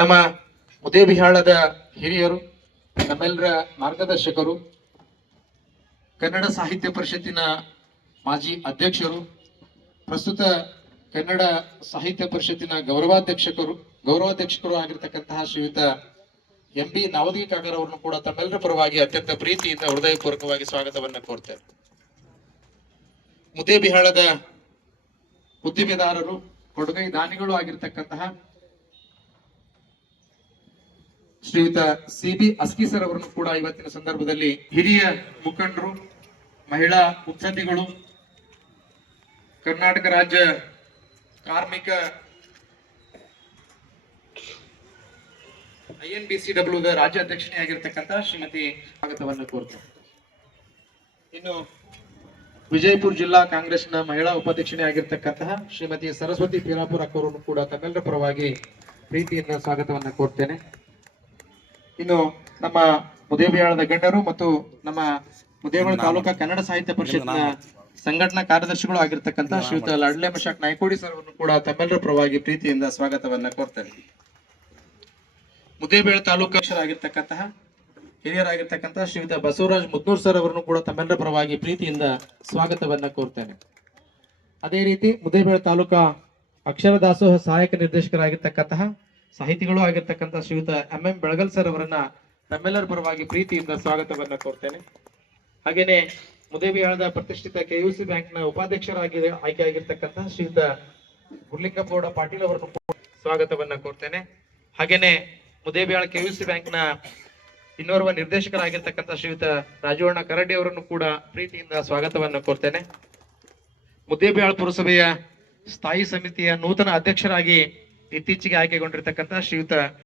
ನಮ್ಮ ಮುದೇಬಿಹಾಳದ ಹಿರಿಯರು, ನಮ್ಮೆಲ್ಲರ ಮಾರ್ಗದರ್ಶಕರು, ಕನ್ನಡ ಸಾಹಿತ್ಯ ಪರಿಷತ್ತಿನ ಮಾಜಿ ಅಧ್ಯಕ್ಷರು, ಪ್ರಸ್ತುತ ಕನ್ನಡ ಸಾಹಿತ್ಯ ಪರಿಷತ್ತಿನ ಗೌರವಾಧ್ಯಕ್ಷರು ಆಗಿರತಕ್ಕಂತಹ ಶ್ರೀಯುತ ಎಂ.ಬಿ. ನಾವದಗಿಕಾಕರ್ ಅವರನ್ನು ಕೂಡ ತಮ್ಮೆಲ್ಲರ ಪರವಾಗಿ ಅತ್ಯಂತ ಪ್ರೀತಿಯಿಂದ ಹೃದಯಪೂರ್ವಕವಾಗಿ ಸ್ವಾಗತವನ್ನು ಕೋರ್ತೇನೆ. ಮುದೇಬಿಹಾಳದ ಉದ್ದಿಮೆದಾರರು, ಕೊಡುಗೈ ದಾನಿಗಳು ಆಗಿರ್ತಕ್ಕಂತಹ ಶ್ರೀಯುತ ಸಿ.ಬಿ. ಅಸ್ಕೀಸರ್ ಅವರನ್ನು ಕೂಡ ಇವತ್ತಿನ ಸಂದರ್ಭದಲ್ಲಿ ಹಿರಿಯ ಮುಖಂಡರು, ಮಹಿಳಾ ಮುತ್ಸದ್ದಿಗಳು, ಕರ್ನಾಟಕ ರಾಜ್ಯ ಕಾರ್ಮಿಕ INBCW ರಾಜ್ಯಾಧ್ಯಕ್ಷಣೆ ಆಗಿರ್ತಕ್ಕಂತಹ ಶ್ರೀಮತಿ ಸ್ವಾಗತವನ್ನು ಕೋರ್ತೇನೆ. ಇನ್ನು ವಿಜಯಪುರ ಜಿಲ್ಲಾ ಕಾಂಗ್ರೆಸ್ನ ಮಹಿಳಾ ಉಪಾಧ್ಯಕ್ಷಣೆ ಆಗಿರ್ತಕ್ಕಂತಹ ಶ್ರೀಮತಿ ಸರಸ್ವತಿ ಪೀರಾಪುರ ಅವರನ್ನು ಕೂಡ ತಮ್ಮೆಲ್ಲರ ಪರವಾಗಿ ಪ್ರೀತಿಯಿಂದ ಸ್ವಾಗತವನ್ನು ಕೋರ್ತೇನೆ. ಇನ್ನು ನಮ್ಮ ಮುದೇಬಿಹಾಳದ ಗಣ್ಯರು ಮತ್ತು ನಮ್ಮ ಮುದೇಬಿಹಾಳ ತಾಲೂಕಾ ಕನ್ನಡ ಸಾಹಿತ್ಯ ಪರಿಷತ್ನ ಸಂಘಟನಾ ಕಾರ್ಯದರ್ಶಿಗಳು ಆಗಿರ್ತಕ್ಕಂಥ ಶ್ರೀಯುತ ಲಾಡ್ಲೆ ಮಶಾಕ್ ನಾಯ್ಕೋಡಿ ಸರ್ ಅವರನ್ನು ಕೂಡ ತಮ್ಮೆಲ್ಲರ ಪರವಾಗಿ ಪ್ರೀತಿಯಿಂದ ಸ್ವಾಗತವನ್ನ ಕೋರ್ತೇನೆ. ಮುದೇಬಿಹಾಳ ತಾಲೂಕಾ ಆಗಿರ್ತಕ್ಕಂತಹ ಹಿರಿಯರಾಗಿರ್ತಕ್ಕಂತಹ ಶ್ರೀಯುತ ಬಸವರಾಜ್ ಮುದ್ನೂರ್ ಸರ್ ಅವರನ್ನು ಕೂಡ ತಮ್ಮೆಲ್ಲರ ಪರವಾಗಿ ಪ್ರೀತಿಯಿಂದ ಸ್ವಾಗತವನ್ನ ಕೋರ್ತೇನೆ. ಅದೇ ರೀತಿ ಮುದೇಬಿಹಾಳ ತಾಲೂಕಾ ಅಕ್ಷರ ದಾಸೋಹ ಸಹಾಯಕ ನಿರ್ದೇಶಕರಾಗಿರ್ತಕ್ಕಂತಹ ಸಾಹಿತಿಗಳು ಆಗಿರ್ತಕ್ಕಂತಹ ಶ್ರೀಯುತ M.M. ಬೆಳಗಲ್ ಸರ್ ಅವರನ್ನ ನಮ್ಮೆಲ್ಲರ ಪರವಾಗಿ ಪ್ರೀತಿಯಿಂದ ಸ್ವಾಗತವನ್ನ ಕೋರ್ತೇನೆ. ಹಾಗೇನೆ ಮುದೇಬಿಹಾಳದ ಪ್ರತಿಷ್ಠಿತ KUC ಬ್ಯಾಂಕ್ನ ಉಪಾಧ್ಯಕ್ಷರಾಗಿ ಆಯ್ಕೆ ಆಗಿರ್ತಕ್ಕಂತಹ ಶ್ರೀಯುತ ಗುರ್ಲಿಂಗಪ್ಪಗೌಡ ಪಾಟೀಲ್ ಅವರನ್ನು ಸ್ವಾಗತವನ್ನ ಕೋರ್ತೇನೆ. ಹಾಗೇನೆ ಮುದೇಬಿಹಾಳ KUC ಬ್ಯಾಂಕ್ನ ಇನ್ನೋರ್ವ ನಿರ್ದೇಶಕರಾಗಿರ್ತಕ್ಕಂಥ ಶ್ರೀಯುತ ರಾಜವಣ್ಣ ಕರಡಿ ಅವರನ್ನು ಕೂಡ ಪ್ರೀತಿಯಿಂದ ಸ್ವಾಗತವನ್ನು ಕೋರ್ತೇನೆ. ಮುದ್ದೇಬಿಹಾಳ ಪುರಸಭೆಯ ಸ್ಥಾಯಿ ಸಮಿತಿಯ ನೂತನ ಅಧ್ಯಕ್ಷರಾಗಿ ಇತ್ತೀಚೆಗೆ ಆಯ್ಕೆಗೊಂಡಿರ್ತಕ್ಕಂಥ ಶ್ರೀಯುತ